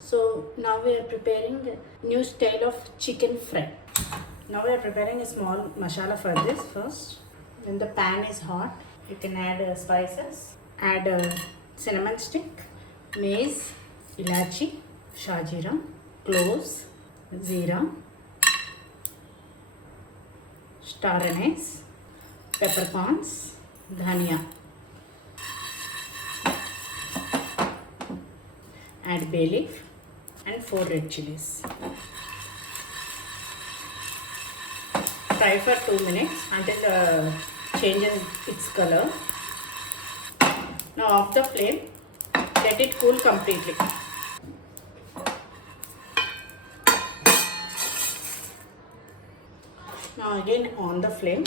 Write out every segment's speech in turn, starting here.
So now we are preparing a new style of chicken fry. Now we are preparing a small masala for this first. When the pan is hot, you can add spices. Add cinnamon stick, mace, ilachi, shajiram, cloves, zeera, star anise, peppercorns, dhania. Add bay leaf and 4 red chilies. Fry for 2 minutes until the changes its color. Now off the flame, let it cool completely. Now again on the flame,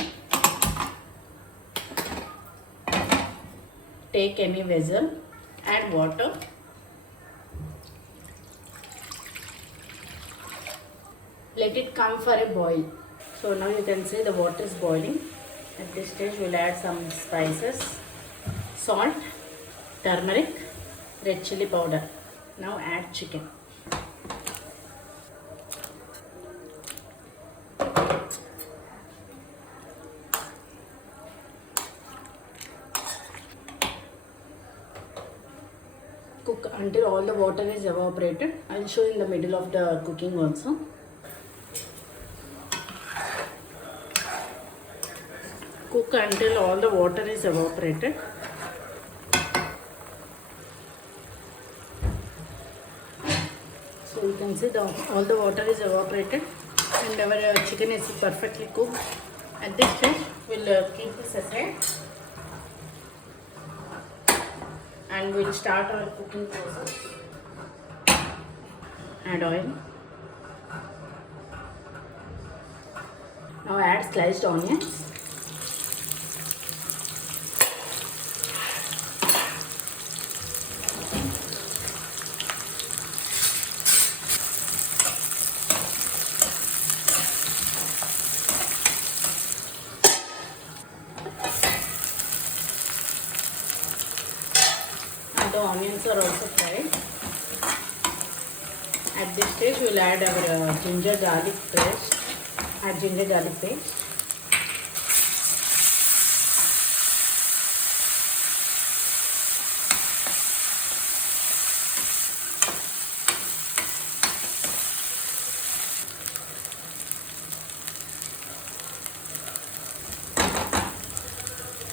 take any vessel, add water. Let it come for a boil. So now you can see the water is boiling. At this stage we'll add some spices, salt, turmeric, red chili powder. Now add chicken. Cook until all the water is evaporated. I'll show in the middle of the cooking also. Cook until all the water is evaporated. So you can see all the water is evaporated and our chicken is perfectly cooked. At this stage, we'll keep this aside and we'll start our cooking process. Add oil. Now add sliced onions. The onions are also fried. At this stage, we will add our ginger garlic paste. Add ginger garlic paste.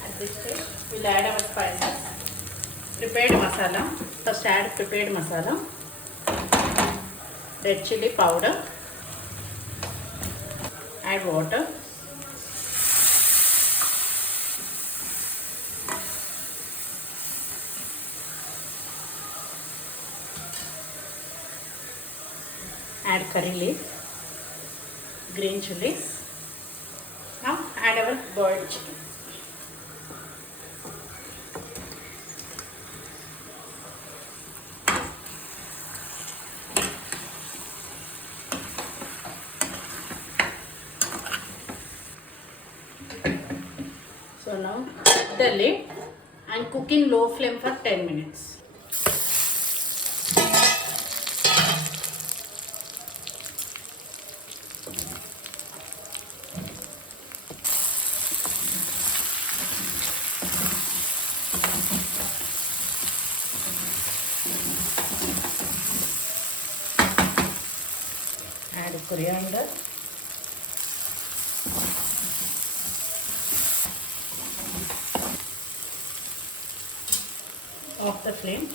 At this stage, we will add our spices. Prepared masala. First add prepared masala, red chili powder, add water, add curry leaf, green chilies. Now add our boiled chicken. So now put the lid and cook in low flame for 10 minutes. Add coriander. Off the flame.